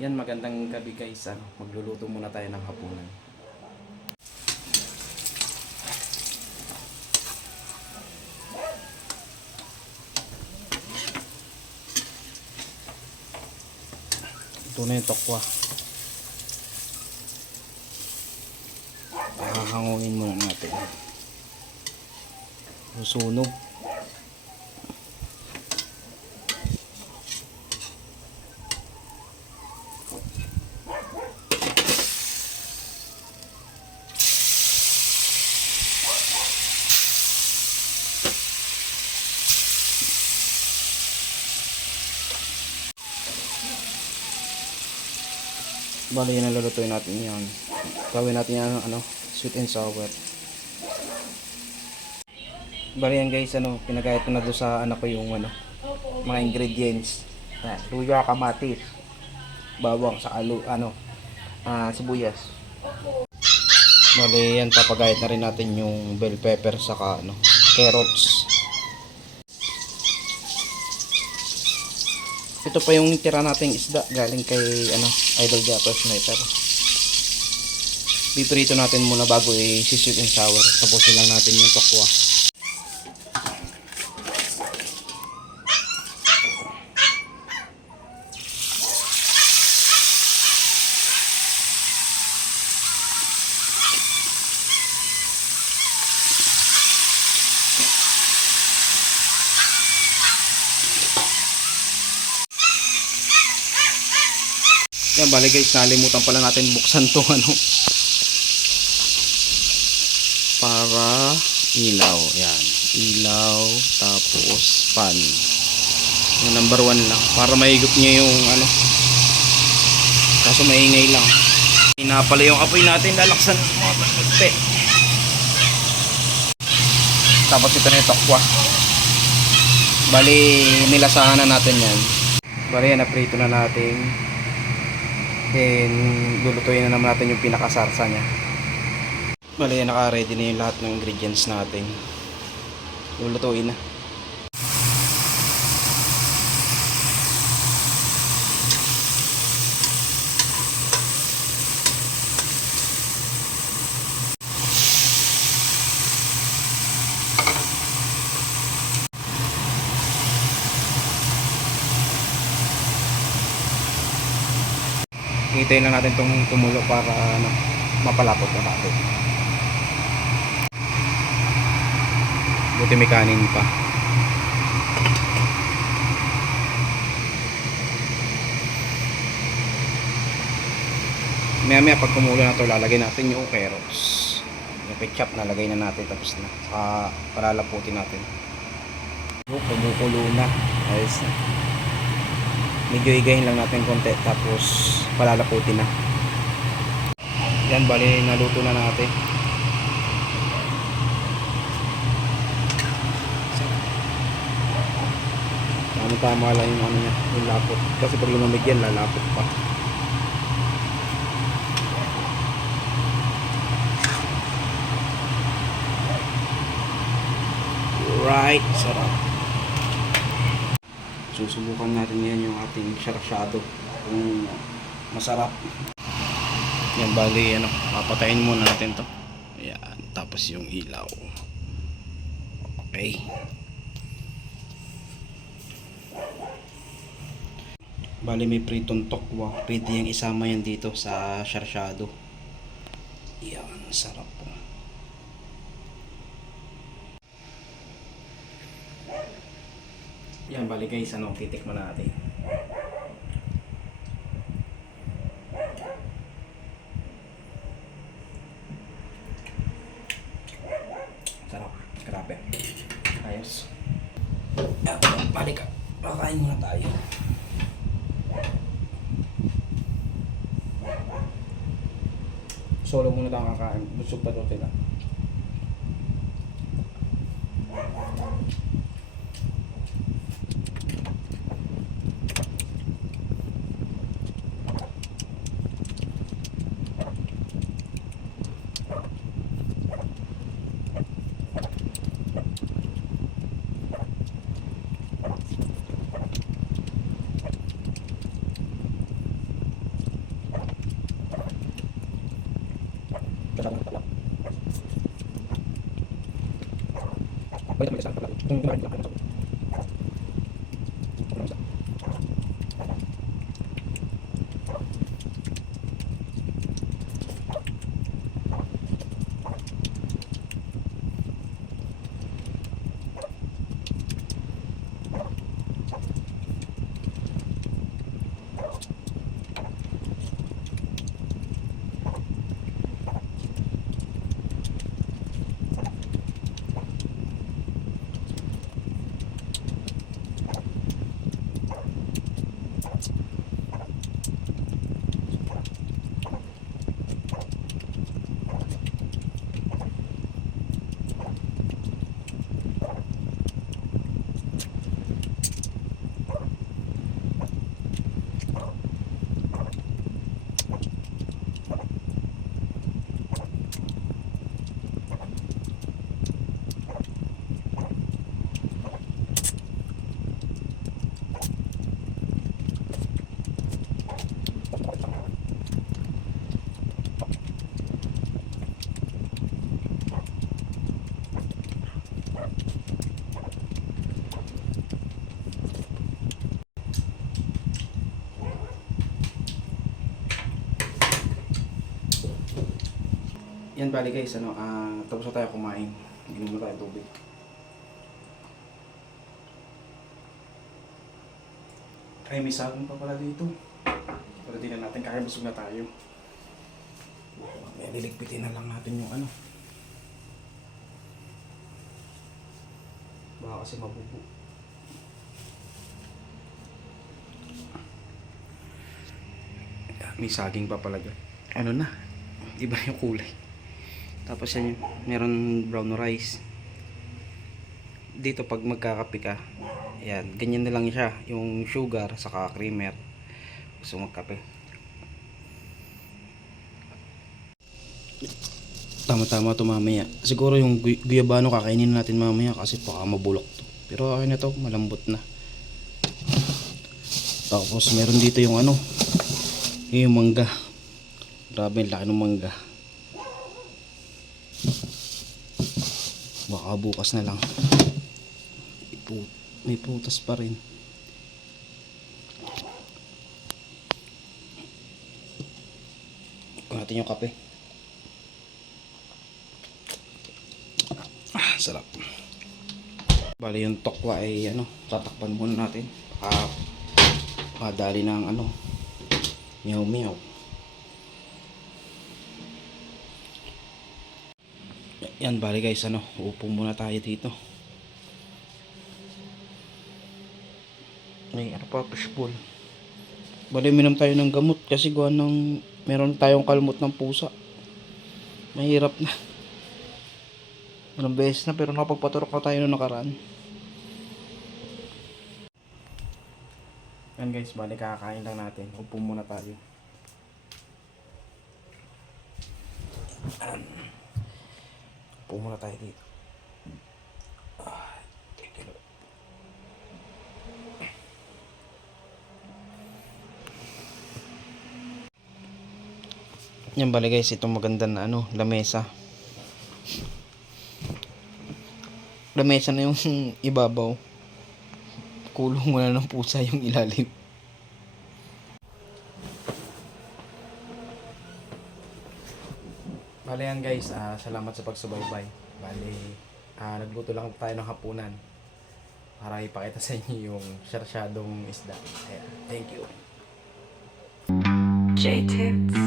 Yan, magandang gabi guys. Magluluto muna tayo ng hapunan. Ito na yung tokwa. Hahangungin muna natin. Susunog. Bali yan ang lulutuin natin yan. Gawin natin yan sweet and sour. Bali yan guys, pinagayat ko na doon sa anak ko yung mga ingredients. Luya, kamatis, bawang, sa sibuyas. Bali yan, papagayat na rin natin yung bell pepper saka carrots. Ito pa yung tira nating isda galing kay Idol Gato Sniper. Piprito natin muna bago i-sweet and sour. Tapusin lang natin yung tokwa. Yan, bali guys, nalimutan pala natin buksan to para ilaw. Yan, ilaw, tapos pan. Yung number 1 lang para mahigop niya yung kaso maingay lang. Pala yung apoy natin, lalaksan mga konti. Tapos ito na yung tokwa. Bali nilasahan na natin yan. Bali yan, naprito na natin. Then lulutuin na naman natin yung pinakasarsa nya. Bali naka-ready na yung lahat ng ingredients natin. Lulutuin na. Hintayin lang natin itong tumulo para mapalapot na natin. Buti may kanin pa. Maya pag kumulo na ito, lalagay natin yung carrots. Yung ketchup nalagay na natin, tapos na. Palalaputin natin. Kumukulo na. Ayos na. Medyo igayin lang natin konti, tapos palalaputin na. Yan, bali naluto na natin. Tama lang yung niya, yung lapot. Kasi pag lumamig yan, lalapot pa. Right, sarap. Susubukan natin ngayon yung ating sarsyado kung masarap. Yan, bali papatayin muna natin to. Ayan, tapos yung ilaw. Okay. Bali may pritong tokwa. Pwede yung isama yan dito sa sarsyado. Yan, sarap po. Yan, bali guys, titikman natin. Sarap, grabe. Ayos. Balik ka. Pakain muna tayo. Solo muna tayo kakain. Busog pa ito sila. Yan bali guys, tapos na tayo kumain. Inom na tayo tubig. Ay, may sagong pa pala dito. Pero di na natin kaya, busog na tayo. May liligpitin na lang natin yung baka kasi mabubo. May saging pa pala dyan. Ano na? Iba yung kulay. Tapos yan yung meron brown rice. Dito pag magkakape ka, yan, ganyan na lang siya. Yung sugar, saka creamer. Gusto magkape. Tama-tama to mamaya. Siguro yung guyabano kakainin natin mamaya kasi baka mabulok to. Pero okay na to, malambot na. Tapos meron dito yung yung mangga. Grabe, laki ng mangga. Baka bukas na lang. May putas pa rin. Ikuha natin yung kape. Sarap. Bali yung tokwa ay tatakpan muna natin. Baka madali ng meow meow. Yan bali guys, upo muna tayo dito. May pa, fishbowl. Bali minom tayo ng gamot kasi meron tayong kalmot ng pusa. Mahirap na. Ilang beses na pero nakapagpaturok na tayo noong nakaraan. Yan guys, bali kakain lang natin. Upo muna tayo. Upo muna tayo dito. Yan bali guys, itong maganda na lamesa. Lamesa na yung ibabaw. Kulong muna ng pusa yung ilalim. Bali yan guys, salamat sa pagsubaybay. Bali, nagluto lang tayo ng hapunan para ipakita sa inyo yung sarsyadong isda. Ayan, thank you. J-Tips.